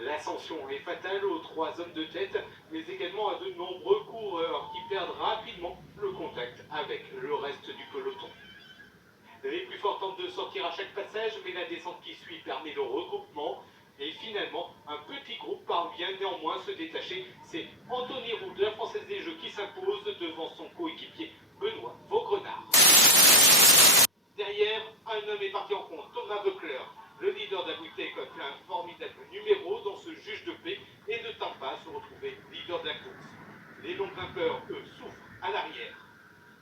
L'ascension est fatale aux 3 hommes de tête, mais également à de nombreux coureurs qui perdent rapidement le contact avec le reste du peloton. Les plus forts tentent de sortir à chaque passage, mais la descente qui suit permet le regroupement. Et finalement, un petit groupe parvient néanmoins à se détacher. C'est Anthony Roux de la Française des Jeux qui s'impose devant son coéquipier Benoît Vaugrenard. Derrière, un homme est parti en compte, Thomas Voeckler. Le leader d'Abou-Taïkot fait un formidable numéro dans ce juge de paix et ne tente pas à se retrouver leader de la course. Les longs grimpeurs, eux, souffrent à l'arrière.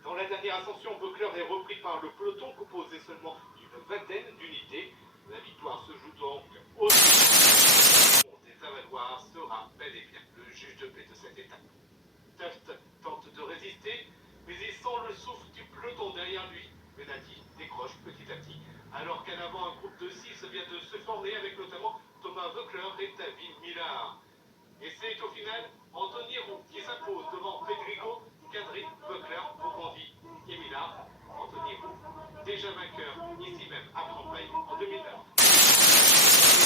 Dans la dernière ascension, Voeckler est repris par le peloton composé seulement d'une vingtaine d'unités. La victoire se joue donc au des Avaloirs sera bel et bien le juge de paix de cette étape. Tuft tente de résister, mais il sent le souffle du peloton derrière lui. Benati décroche petit à petit, alors qu'en avant un groupe de 6 vient de se former avec notamment Thomas Voeckler et David Millar. Et c'est au final Anthony Roux qui s'impose devant Pedrigo, Kadri, Voeckler, Bograndi et Millar. Anthony Roux, déjà vainqueur ici même à Crampagne en 2009.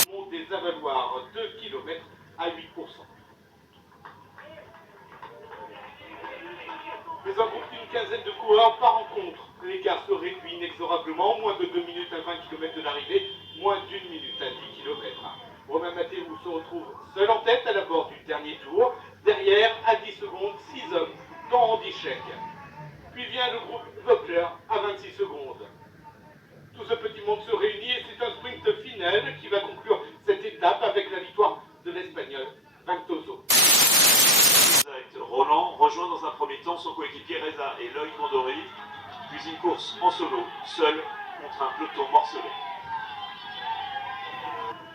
Le monde des Avaloirs, 2 km à 8%. Mais un groupe d'une quinzaine de coureurs part en contre. L'écart se réduit inexorablement, moins de 2 minutes à 20 km de l'arrivée, moins d'1 minute à 10 km. Romain Mathéou se retrouve seul en tête à l'abord du dernier tour. Derrière, à 10 secondes, 6 hommes, dont Andy Schleck. Puis vient le groupe Voeckler à 26 secondes. Tout ce petit monde se réunit et c'est un sprint final qui va conclure cette étape avec la victoire de l'Espagnol Ventosio. Roland rejoint dans un premier temps son coéquipier Reza et Loïc Mondori, puis une course en solo, seul contre un peloton morcelé.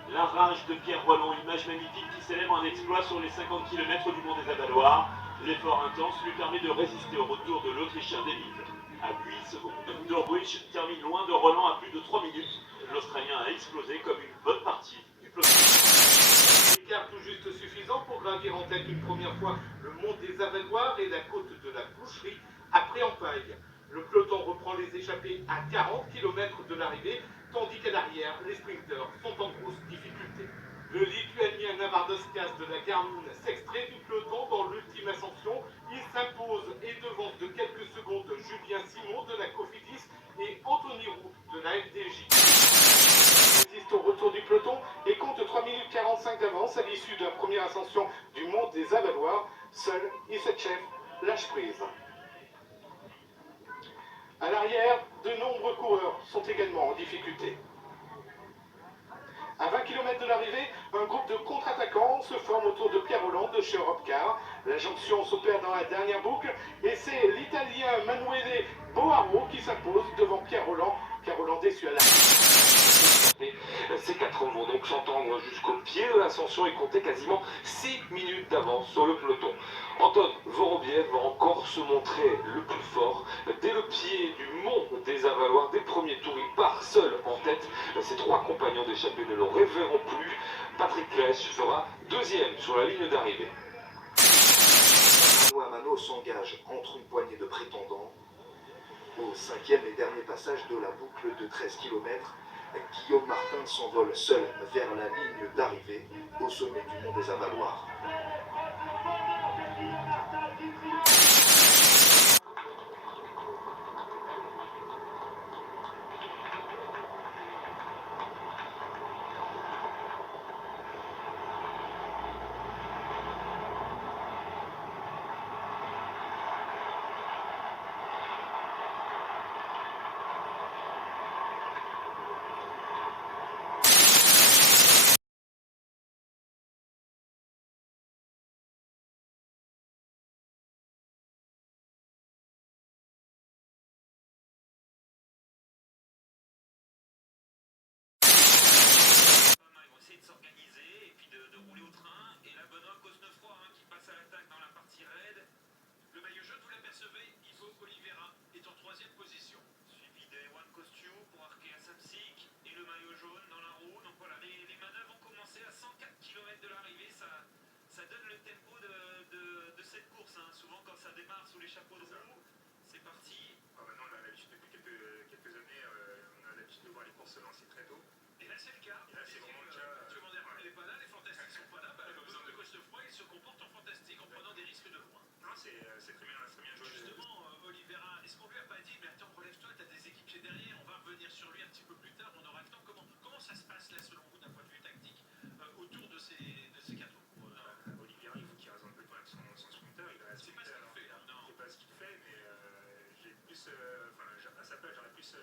La rage de Pierre Roland, image magnifique qui célèbre un exploit sur les 50 km du Mont des Avaloirs. L'effort intense lui permet de résister au retour de l'Autrichien David à 8 secondes. Dorwich termine loin de Roland à plus de 3 minutes. L'Australien a explosé comme une bonne partie du peloton. Écart tout juste suffisant pour gravir en tête une première fois le mont des Avaloirs et la côte de la Boucherie après Empaille. Le peloton reprend les échappées à 40 km de l'arrivée, tandis qu'à l'arrière, les sprinteurs sont en grosse difficulté. Le Lituanien Navardoskas de la Garmin s'extrait du peloton dans l'ultime ascension. Il s'impose et devance de quelques secondes Julien Simon de la Cofidis et Anthony Roux de la FDJ. Il résiste au retour du peloton et compte 3 minutes 45 d'avance à l'issue de la première ascension du mont des Avaloirs. Seul Issetchev lâche prise. À l'arrière, de nombreux coureurs sont également en difficulté. À 20 km de l'arrivée, un groupe de contre-attaquants se forme autour de Pierre Rolland de chez Europcar. La jonction s'opère dans la dernière boucle et c'est l'Italien Manuele Boaro qui s'impose devant Pierre Rolland. Pierre Rolland déçu à la... Ces 4 hommes vont donc s'entendre jusqu'au pied de l'ascension et compter quasiment 6 minutes d'avance sur le peloton. Anton Vorobiev va encore se montrer le plus fort. Dès le pied du mont des Avaloirs, dès le premier tour, il part seul en tête. Ses 3 compagnons d'échappée ne le reverront plus. Patrick Klech fera deuxième sur la ligne d'arrivée. Mano à mano s'engage entre une poignée de prétendants. Au 5e et dernier passage de la boucle de 13 km, Guillaume Martin s'envole seul vers la ligne d'arrivée au sommet du mont des Avaloirs. De s'organiser et puis de rouler au train. Et là, Benoît Cosnefroy qui passe à l'attaque dans la partie raide. Le maillot jaune, vous l'apercevez, Ivo Oliveira est en 3e position. Suivi de Juan Costiu pour Arkea Samsic et le maillot jaune dans la roue. Donc voilà, les manœuvres ont commencé à 104 km de l'arrivée. Ça donne le tempo de cette course. Souvent, quand ça démarre sous les chapeaux de roue, c'est parti. Maintenant, on a l'habitude depuis quelques années, on a l'habitude de voir les courses se lancer très tôt. Et là, c'est le cas. Et là, c'est vraiment le cas. Tu m'en dis, elle n'est pas là, les fantastiques sont pas c'est très bien joué. Justement, Oliveira, est-ce qu'on lui a pas dit, mais attends, relève-toi, t'as des équipiers derrière, on va revenir sur lui un petit peu plus tard, on aura le temps. Comment ça se passe là, selon vous, d'un point de vue tactique, autour de ces quatre coups Oliveira, il faut qu'il raisonne un peu son sprinter. C'est pas ce qu'il fait là, non. C'est pas ce qu'il fait, mais j'ai plus, à sa place, j'aurais plus